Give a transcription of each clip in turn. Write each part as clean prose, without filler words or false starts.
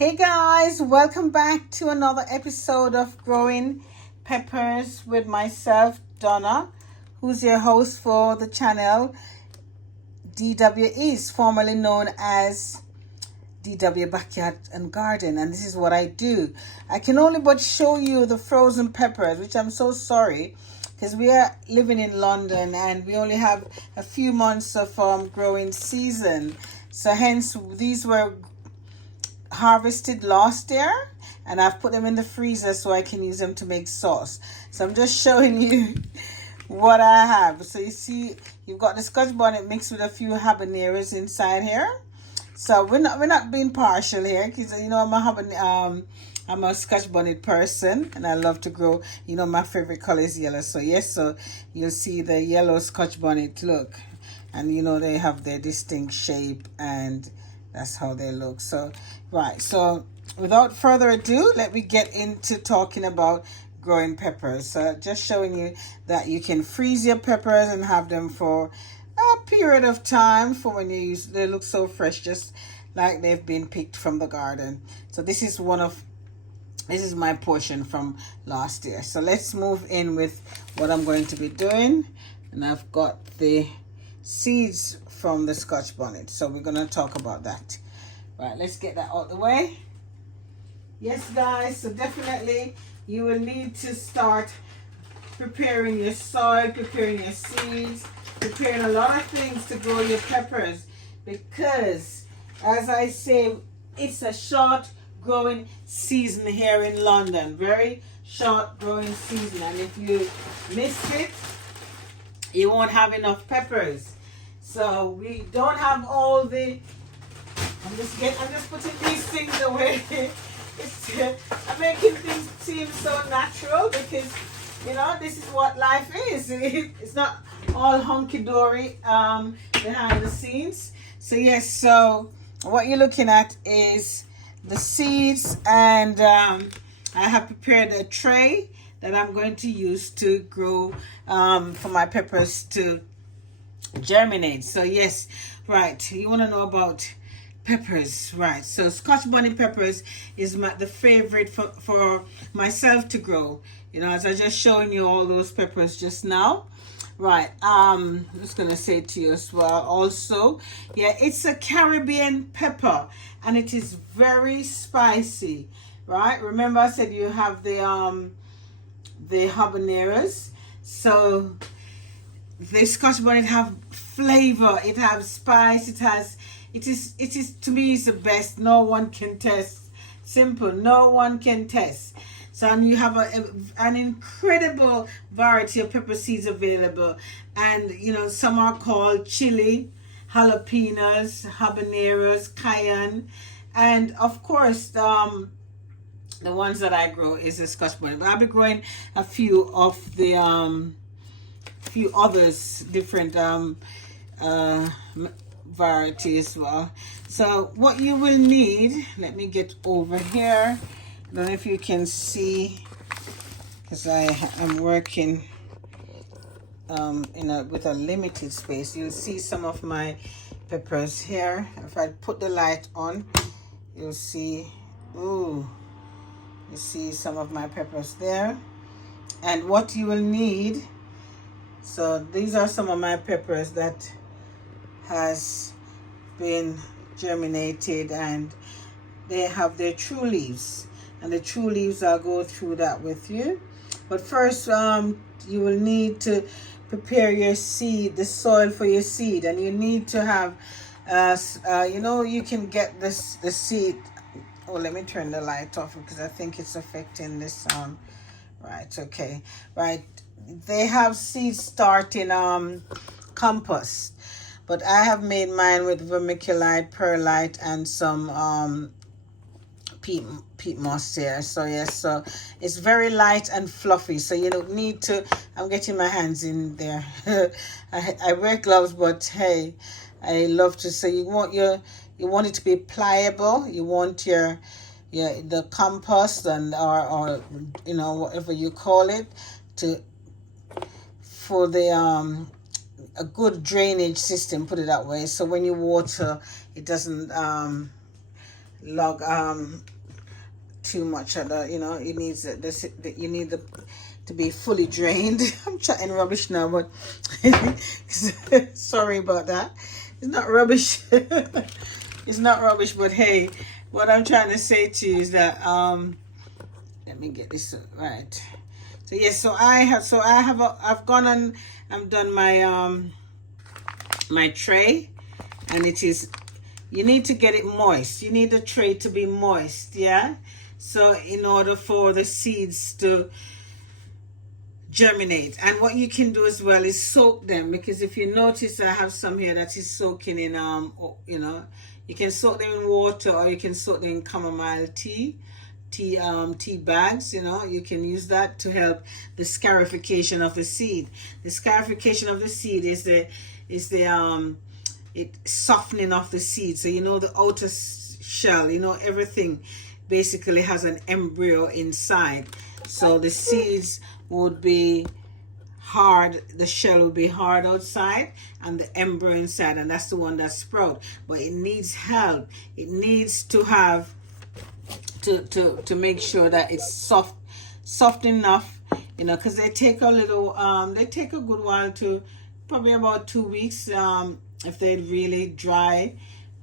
Hey guys, welcome back to another episode of Growing Peppers with myself, Donna, who's your host for the channel DWEs, formerly known as DW Backyard and Garden. And this is what I do. I can only but show you the frozen peppers, which I'm so sorry because we are living in London and we only have a few months of growing season. So hence these were harvested last year and I've put them in the freezer so I can use them to make sauce. So I'm just showing you what I have. So you see you've got the Scotch bonnet mixed with a few habaneros inside here. So we're not being partial here because you know I'm a Scotch bonnet person and I love to grow. You know my favorite color is yellow. So yes, so you'll see the yellow Scotch bonnet look, and you know they have their distinct shape and that's how they look. So right, so without further ado, let me get into talking about growing peppers. So just showing you that you can freeze your peppers and have them for a period of time for when you use. They look so fresh, just like they've been picked from the garden. So this is my portion from last year. So let's move in with what I'm going to be doing. And I've got the seeds from the Scotch bonnet, so we're gonna talk about that. Right, let's get that out the way. Yes guys, so definitely you will need to start preparing your soil, preparing your seeds, preparing a lot of things to grow your peppers, because as I say, it's a short growing season here in London. Very short growing season, and if you miss it, you won't have enough peppers. So we don't have all the. I'm just putting these things away. I'm making things seem so natural because you know this is what life is. It's not all hunky dory behind the scenes. So yes, so what you're looking at is the seeds, and I have prepared a tray that I'm going to use to grow for my peppers to germinate. So yes, right, you want to know about peppers, right? So Scotch bonnet peppers is the favorite for myself to grow, you know, as I just showing you all those peppers just now. Right, I'm just gonna say to you as well also, yeah, it's a Caribbean pepper and it is very spicy, right? Remember I said you have the habaneros. So the Scotch bonnet have flavor, it has spice, it is to me it's the best. No one can test. Simple, no one can test. So and you have an incredible variety of pepper seeds available, and you know some are called chili, jalapenos, habaneros, cayenne, and of course the ones that I grow is the Scotch bonnet. But I'll be growing a few of the few others, different variety as well. So what you will need, let me get over here. I don't know if you can see because I am working with a limited space. You'll see some of my peppers here. If I put the light on, you'll see, ooh, you see some of my peppers there. And what you will need, so these are some of my peppers that has been germinated and they have their true leaves, and the true leaves I'll go through that with you. But first you will need to prepare your seed, the soil for your seed, and you need to have you know, you can get the seed. Oh, let me turn the light off because I think it's affecting this right, okay, right, they have seeds starting compost, but I have made mine with vermiculite, perlite, and some peat moss here. So yes, so it's very light and fluffy, so you don't need to. I'm getting my hands in there. I wear gloves, but hey, I love to. So you want it to be pliable. You want the compost and or you know whatever you call it for the a good drainage system, put it that way, so when you water it doesn't log too much of the, you know, it needs you need the to be fully drained. I'm chatting rubbish now, but sorry about that. It's not rubbish. It's not rubbish, but hey, what I'm trying to say to you is that let me get this right. So yes, I've gone on, I've done my my tray, and it is, you need to get it moist. You need the tray to be moist, yeah? So in order for the seeds to germinate. And what you can do as well is soak them, because if you notice, I have some here that is soaking in you know, you can soak them in water, or you can soak them in chamomile tea bags. You know, you can use that to help the scarification of the seed. The scarification of the seed is the it softening of the seed. So you know, the outer shell, you know, everything basically has an embryo inside. So the seeds would be hard, the shell will be hard outside, and the embryo inside, and that's the one that sprout. But it needs help. It needs to have to make sure that it's soft enough, you know, because they take a little they take a good while, to probably about 2 weeks, if they're really dry,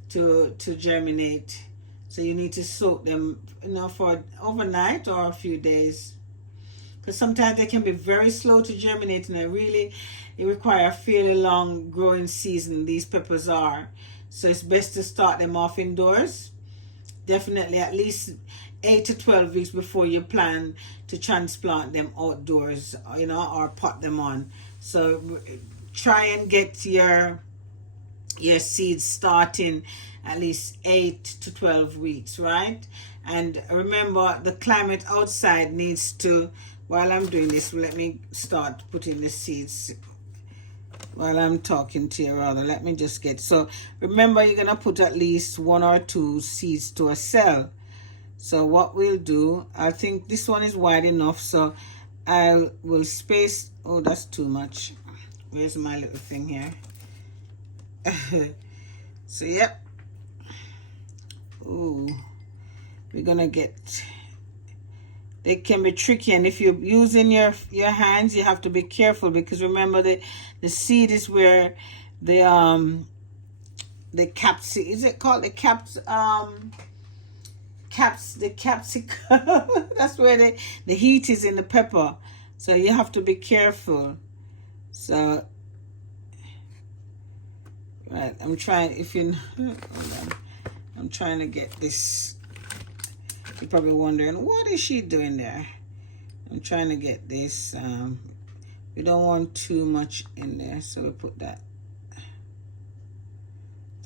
to germinate. So you need to soak them, you know, for overnight or a few days, because sometimes they can be very slow to germinate, and it require a fairly long growing season. These peppers are, so it's best to start them off indoors, definitely at least 8 to 12 weeks before you plan to transplant them outdoors, you know, or pot them on. So try and get your seeds starting at least 8 to 12 weeks, right? And remember, the climate outside needs to, while I'm doing this, let me start putting the seeds while I'm talking to you, rather. Let me just get, so remember, you're gonna put at least 1 or 2 seeds to a cell. So what we'll do, I think this one is wide enough, so I will space, oh, that's too much. Where's my little thing here? So yep. Ooh, we're gonna get, they can be tricky, and if you're using your hands, you have to be careful, because remember that the seed is where the caps, is it called the capsicum? That's where the heat is in the pepper, so you have to be careful. So right, I'm trying, if you hold on, I'm trying to get this. You're probably wondering, what is she doing there? I'm trying to get this. We don't want too much in there, so we put that.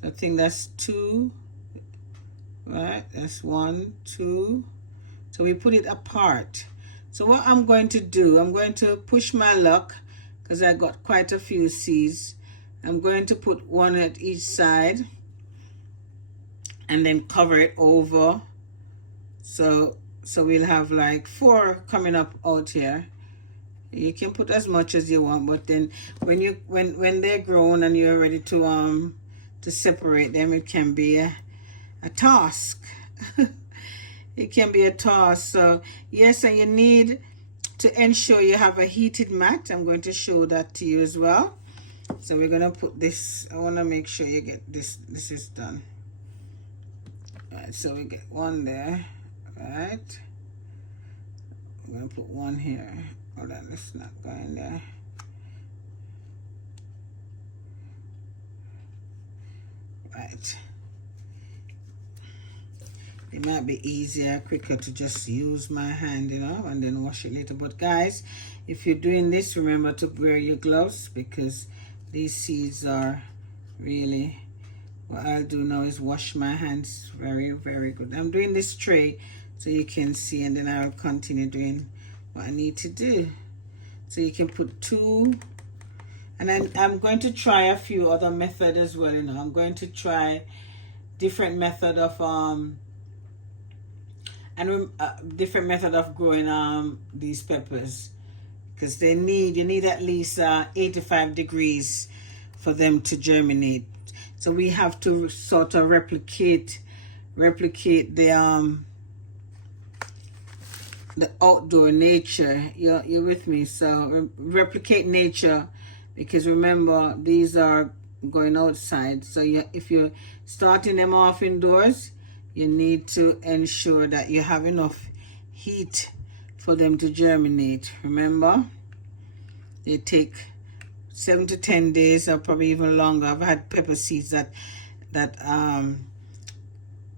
So I think that's 2. Right, that's 1, 2. So we put it apart. So what I'm going to do, I'm going to push my luck, because I got quite a few seeds. I'm going to put 1 at each side, and then cover it over. So we'll have like 4 coming up out here. You can put as much as you want, but then when they're grown and you're ready to separate them, it can be a task. It can be a task. So yes, and you need to ensure you have a heated mat. I'm going to show that to you as well. So we're gonna put this, I want to make sure you get this is done. All right, so we get 1 there. Right, I'm gonna put 1 here. Hold on, let's not go in there. Right, it might be easier, quicker to just use my hand, you know, and then wash it later. But guys, if you're doing this, remember to wear your gloves, because these seeds are really, what I'll do now is wash my hands very, very good. I'm doing this tray so you can see, and then I'll continue doing what I need to do. So you can put 2, and then I'm going to try a few other methods as well, you know. I'm going to try different method of different method of growing these peppers, because you need at least 85 degrees for them to germinate. So we have to sort of replicate replicate the outdoor nature. You're with me. So replicate nature, because remember, these are going outside. So if you're starting them off indoors, you need to ensure that you have enough heat for them to germinate. Remember, they take 7 to 10 days, or probably even longer. I've had pepper seeds that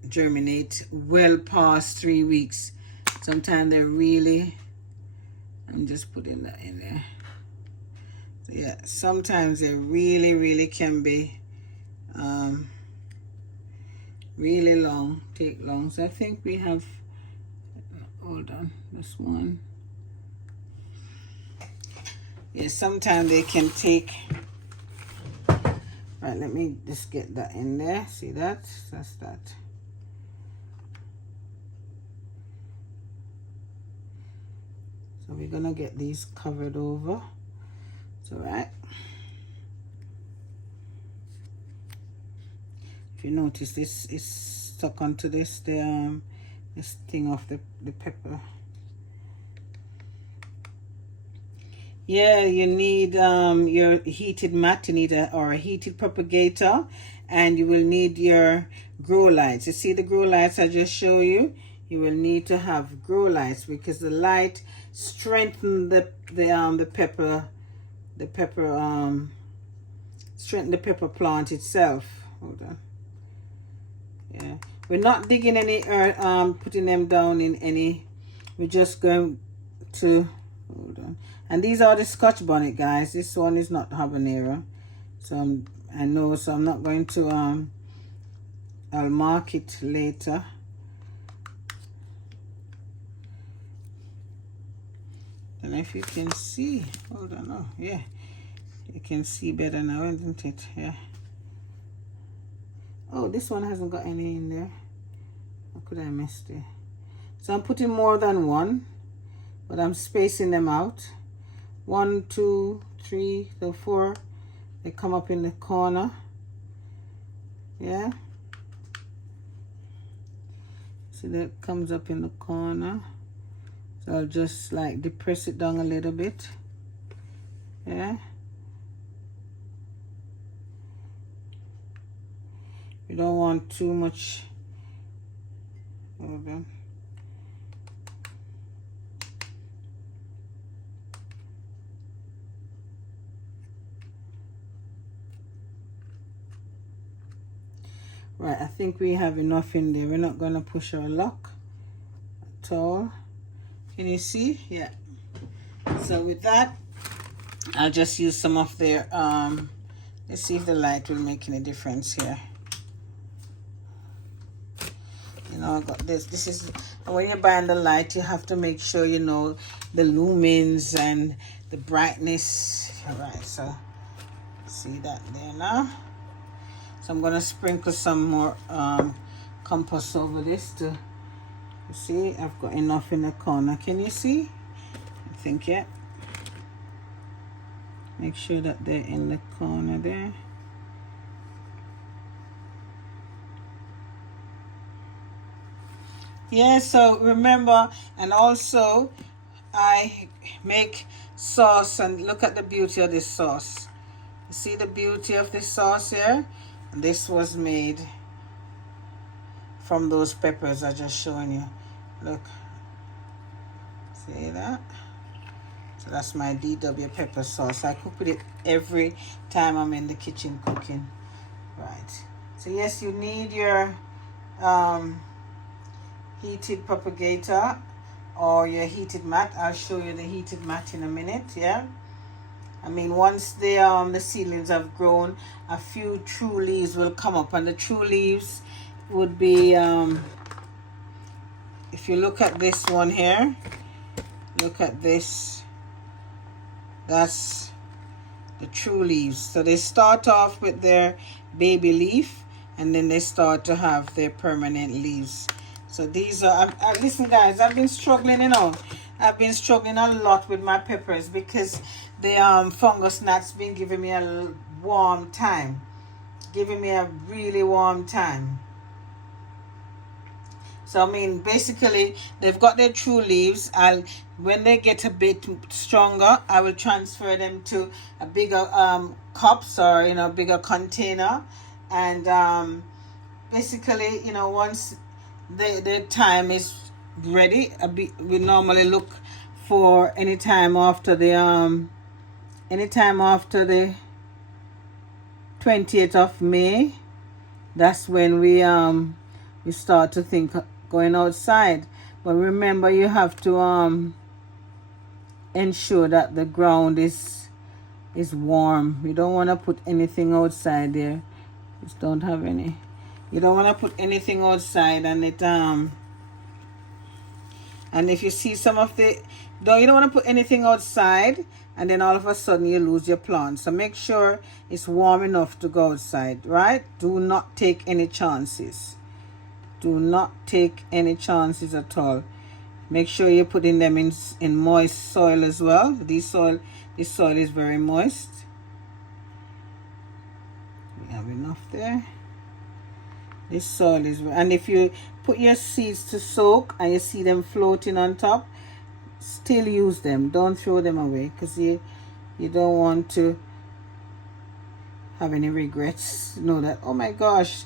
germinate well past 3 weeks. Sometimes they're really, I'm just putting that in there. So yeah, sometimes they really can be really long, take long. So I think we have, hold on, this one. Yeah, sometimes they can take, right, let me just get that in there. See that? That's that. So we're gonna get these covered over. It's all right. If you notice, this is stuck onto this this thing of the pepper. Yeah, you need your heated mat. You need a heated propagator, and you will need your grow lights. You see the grow lights I just show you? You will need to have grow lights, because the light strengthen the pepper, strengthen the pepper plant itself. Hold on. Yeah, we're not digging any earth, putting them down in any. We're just going to, hold on. And these are the Scotch bonnet, guys. This one is not habanero, so I know. So I'm not going to. I'll mark it later. And if you can see, hold on, oh yeah, you can see better now, isn't it? Yeah. Oh, this one hasn't got any in there. How could I miss it? So I'm putting more than one, but I'm spacing them out. 1, 2, 3, so 4. They come up in the corner. Yeah. See, that comes up in the corner. So I'll just like depress it down a little bit. Yeah. You don't want too much. Hold on. Right, I think we have enough in there. We're not going to push our lock at all. Can you see? Yeah. So with that, I'll just use some of their, let's see if the light will make any difference here. You know, I got this. This is, when you're buying the light, you have to make sure you know the lumens and the brightness. All right, so see that there now. So I'm going to sprinkle some more compost over this to, you see, I've got enough in the corner. Can you see? I think, yeah. Make sure that they're in the corner there. Yeah, so remember, and also I make sauce, and look at the beauty of this sauce. You see the beauty of this sauce here? This was made from those peppers I just showing you. Look, see that? So that's my DW pepper sauce. I cook with it every time I'm in the kitchen cooking. Right. So yes, you need your heated propagator or your heated mat. I'll show you the heated mat in a minute. Yeah. I mean, once the seedlings have grown, a few true leaves will come up, and the true leaves would be, if you look at this one here, look at this, that's the true leaves. So they start off with their baby leaf, and then they start to have their permanent leaves. So these are, listen guys, I've been struggling, you know. I've been struggling a lot with my peppers because the fungus gnat's been giving me a warm time. Giving me a really warm time. So I mean, basically, they've got their true leaves. When they get a bit stronger, I will transfer them to a bigger cups, or bigger container, and basically, once the time is ready, we normally look for anytime after the 20th of May. That's when we start to think going outside. But remember, you have to ensure that the ground is warm. You don't want to put anything outside there. Just don't have any. You don't want to put anything outside, and and if you see some of you don't want to put anything outside, and then all of a sudden you lose your plant. So make sure it's warm enough to go outside, right? Do not take any chances. Do not take any chances at all. Make sure you're putting them in moist soil as well. This soil is very moist. We have enough there. This soil is, and if you put your seeds to soak and you see them floating on top, still use them. Don't throw them away, because you don't want to have any regrets. Know that, oh my gosh,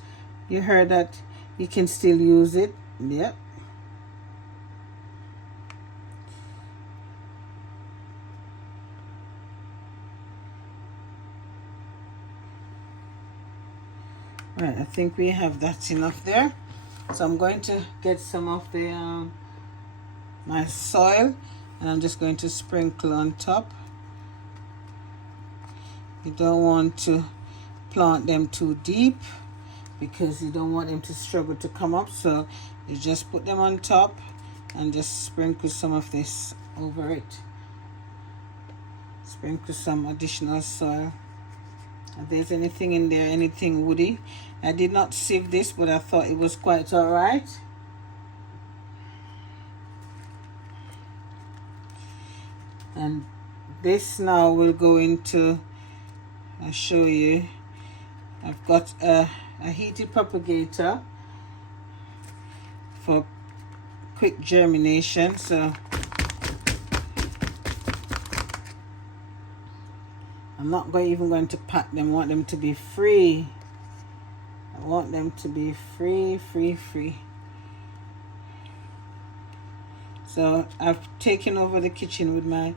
you heard that you can still use it. Yep. Right, I think we have that enough there. So I'm going to get some of the my soil, and I'm just going to sprinkle on top. You don't want to plant them too deep, because you don't want them to struggle to come up. So you just put them on top and just sprinkle some of this over it. Sprinkle some additional soil. If there's anything in there, anything woody. I did not sieve this, but I thought it was quite all right. And this now will go into, I'll show you. I've got a heated propagator for quick germination. So I'm not even going to pack them. I want them to be free. I want them to be free. So I've taken over the kitchen with my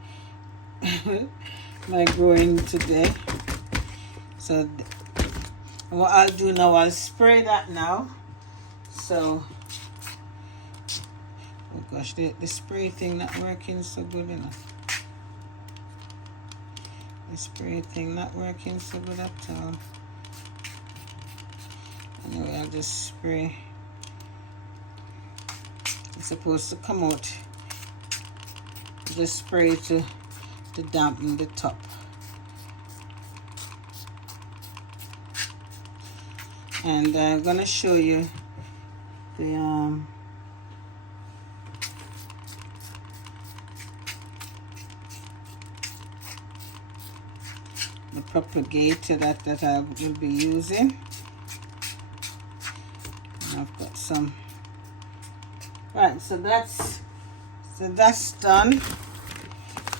my growing today. So what I'll do now, I'll spray that now. So, oh gosh, the spray thing not working so good enough. The spray thing not working so good at all. Anyway, I'll just spray. It's supposed to come out. Just spray to dampen the top. And I'm gonna show you the propagator that I will be using. And I've got some. Right, so that's done.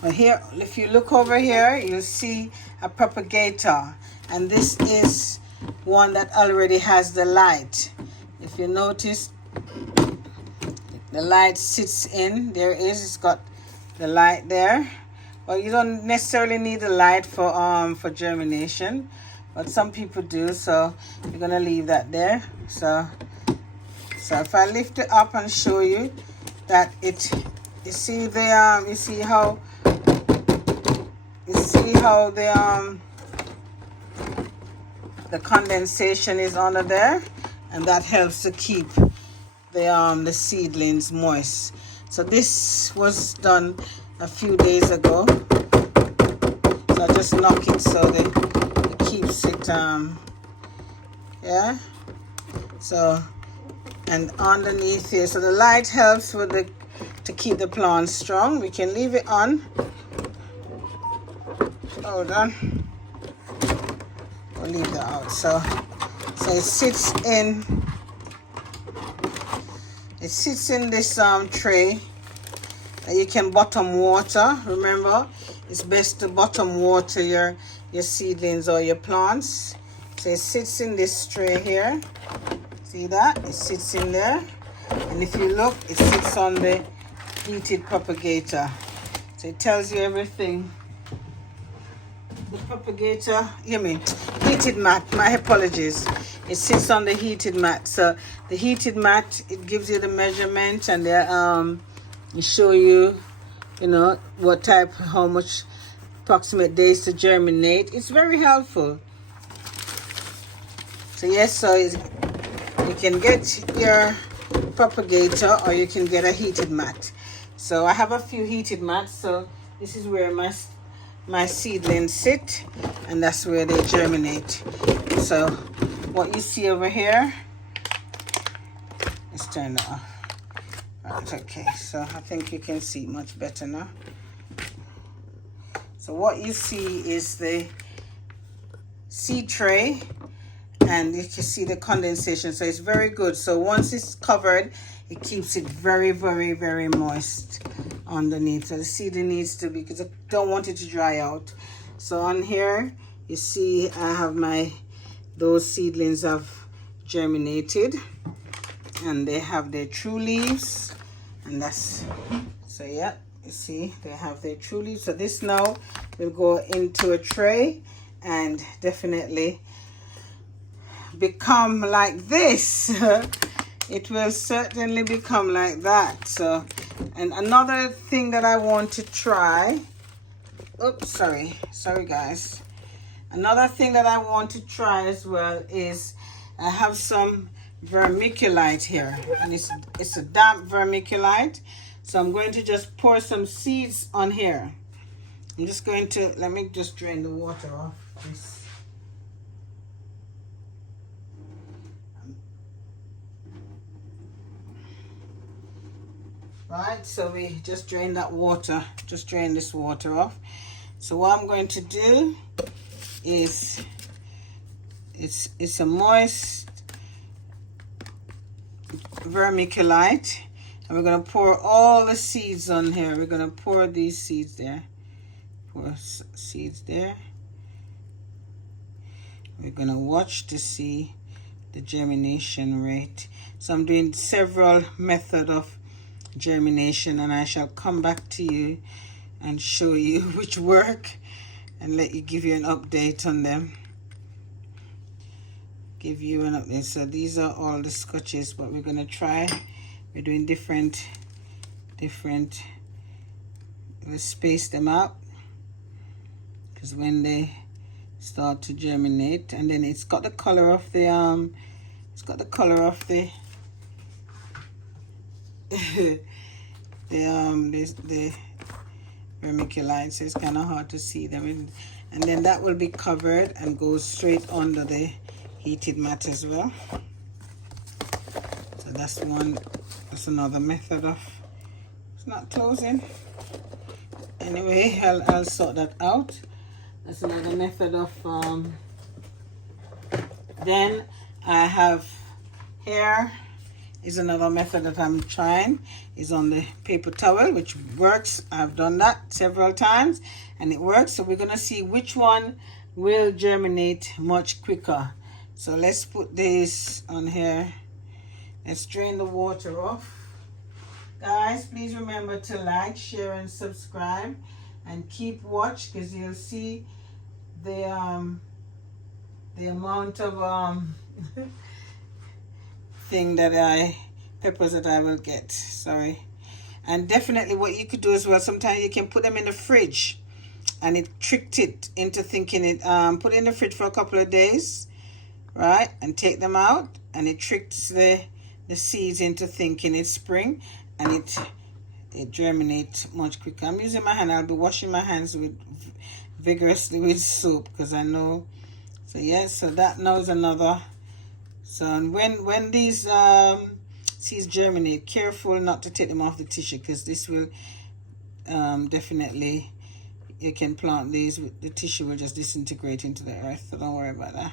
But here, if you look over here, you'll see a propagator, and this is one that already has the light. If you notice, the light sits in. It's got the light there. Well, you don't necessarily need the light for germination, but some people do, so you're gonna leave that there. So if I lift it up and show you that you see how the condensation is under there, and that helps to keep the seedlings moist. So this was done a few days ago. So I just knock it so that it keeps it yeah. So, and underneath here, so the light helps with to keep the plant strong. We can leave it on. Hold on. We'll leave that out. So it sits It sits in this tray that you can bottom water. Remember, it's best to bottom water your seedlings or your plants. So it sits in this tray here. See that? It sits in there. And if you look, it sits on the heated propagator. So it tells you everything. The propagator, heated mat, my apologies. It sits on the heated mat. So the heated mat, it gives you the measurement, and it show you, what type, how much approximate days to germinate. It's very helpful. So yes, so you can get your propagator or you can get a heated mat. So I have a few heated mats. So this is where my seedlings sit, and that's where they germinate. So what you see over here, let's turn it off. Right, okay, so I think you can see much better now. So what you see is the seed tray, and you can see the condensation. So it's very good. So once it's covered, it keeps it very, very, very moist underneath. So the seedling needs to be, because I don't want it to dry out. So on here, you see I have those seedlings have germinated, and they have their true leaves, and so yeah, you see they have their true leaves. So this now will go into a tray and definitely become like this. It will certainly become like that. So, and another thing that I want to try, oops, sorry guys, another thing that I want to try as well is I have some vermiculite here, and it's a damp vermiculite. So I'm going to just pour some seeds on here. I'm just going to, let me just drain the water off this. Right, so we just drain that water, just drain this water off. So what I'm going to do is, it's a moist vermiculite, and we're going to pour all the seeds on here. We're going to pour these seeds there, pour seeds there. We're going to watch to see the germination rate. So I'm doing several methods of germination, and I shall come back to you and show you which work and give you an update on them. Give you an update. So these are all the scotches, but we're going to try, we're doing different, we'll space them out, because when they start to germinate, and then it's got the color of the the vermiculite, so it's kind of hard to see them, and then that will be covered and goes straight under the heated mat as well. So that's another method of, it's not closing anyway. I'll sort that out. That's another method of then I have here is another method that I'm trying, is on the paper towel, which works. I've done that several times and it works. So we're going to see which one will germinate much quicker. So let's put this on here. Let's drain the water off. Guys, please remember to like, share, and subscribe, and keep watch, because you'll see the amount of peppers that I will get. Sorry. And definitely what you could do as well, sometimes you can put them in the fridge, and it tricked it into thinking it, put it in the fridge for a couple of days, right, and take them out, and it tricks the seeds into thinking it's spring, and it germinates much quicker. I'm using my hand. I'll be washing my hands vigorously with soap, because I know. So yeah, so that now is another. So when these seeds germinate, careful not to take them off the tissue, because this will definitely, you can plant these, the tissue will just disintegrate into the earth, so don't worry about that.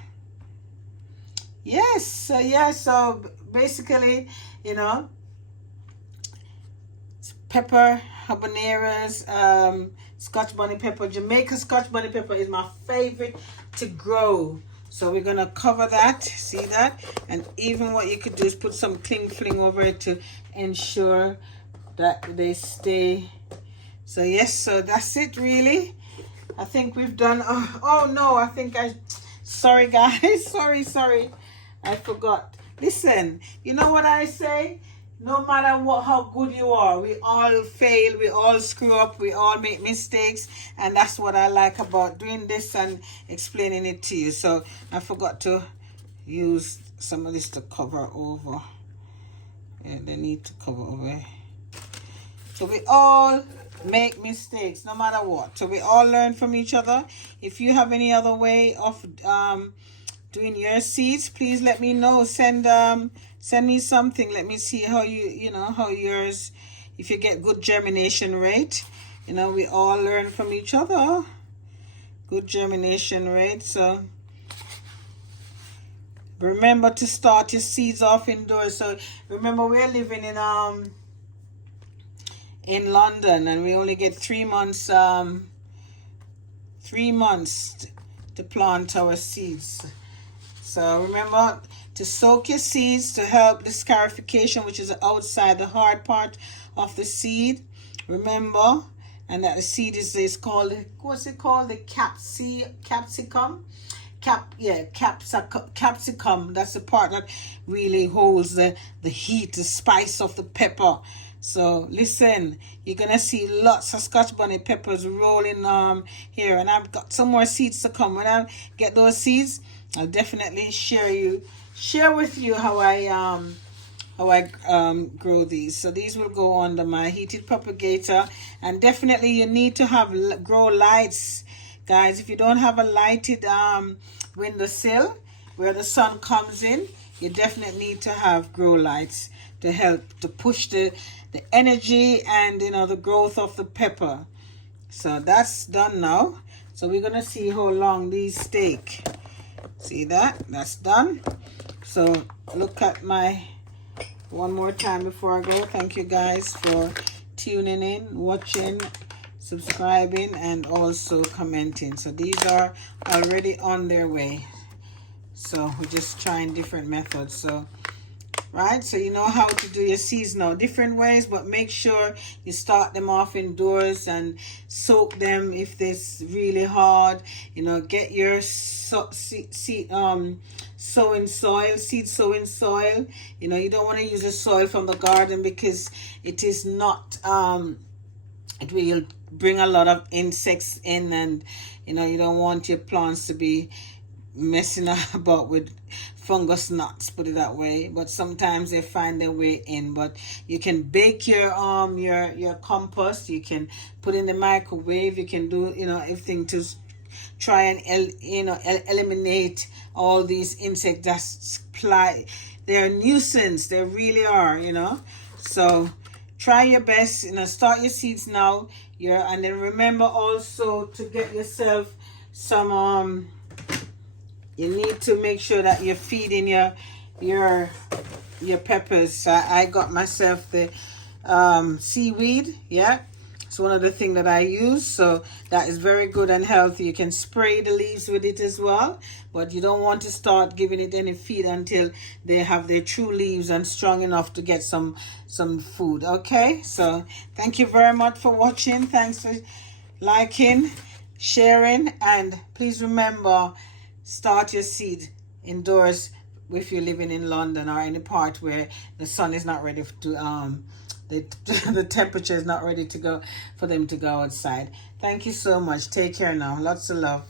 Yes, so yeah, so basically, pepper, habaneros, Scotch bonnet pepper. Jamaican Scotch bonnet pepper is my favorite to grow. So we're gonna cover that. See that? And even what you could do is put some cling fling over it to ensure that they stay. So yes, so that's it really. I think we've done. Oh no, I think sorry guys, sorry, I forgot. Listen, you know what I say? No matter how good you are, we all fail, we all screw up, we all make mistakes, and that's what I like about doing this and explaining it to you. So I forgot to use some of this to cover over. Yeah, they need to cover over. So we all make mistakes no matter what. So we all learn from each other. If you have any other way of doing your seeds, please let me know. Send me something. Let me see how how yours, if you get good germination rate. We all learn from each other. Good germination rate. So remember to start your seeds off indoors. So remember, we're living in London, and we only get 3 months 3 months to plant our seeds. So remember to soak your seeds to help the scarification, which is outside the hard part of the seed. Remember, and that the seed is called, what's it called? The capsicum. Capsicum. That's the part that really holds the heat, the spice of the pepper. So listen, you're gonna see lots of Scotch bonnet peppers rolling here, and I've got some more seeds to come. When I get those seeds, I'll definitely share with you how I grow these. So these will go under my heated propagator, and definitely you need to have grow lights, guys. If you don't have a lighted windowsill where the sun comes in, you definitely need to have grow lights to help to push the energy and the growth of the pepper. So that's done now. So we're gonna see how long these take. See that? That's done. So look at my one more time before I go. Thank you guys for tuning in, watching, subscribing, and also commenting. So these are already on their way. So we're just trying different methods. So right, so you know how to do your seeds now different ways, but make sure you start them off indoors and soak them if it's really hard. Get your seed sowing soil. You don't want to use the soil from the garden, because it is not it will bring a lot of insects in, and you don't want your plants to be messing about with fungus knots, put it that way. But sometimes they find their way in. But you can bake your compost. You can put in the microwave. You can do everything to try and eliminate all these insects that supply. They're a nuisance. They really are. So try your best. Start your seeds now. And then remember also to get yourself some you need to make sure that you're feeding your peppers. I got myself the seaweed. Yeah, it's one of the things that I use. So that is very good and healthy. You can spray the leaves with it as well, but you don't want to start giving it any feed until they have their true leaves and strong enough to get some food. Okay, so thank you very much for watching. Thanks for liking, sharing, and please remember, start your seed indoors if you're living in London or any part where the sun is not ready to the temperature is not ready to go for them to go outside. Thank you so much. Take care now. Lots of love.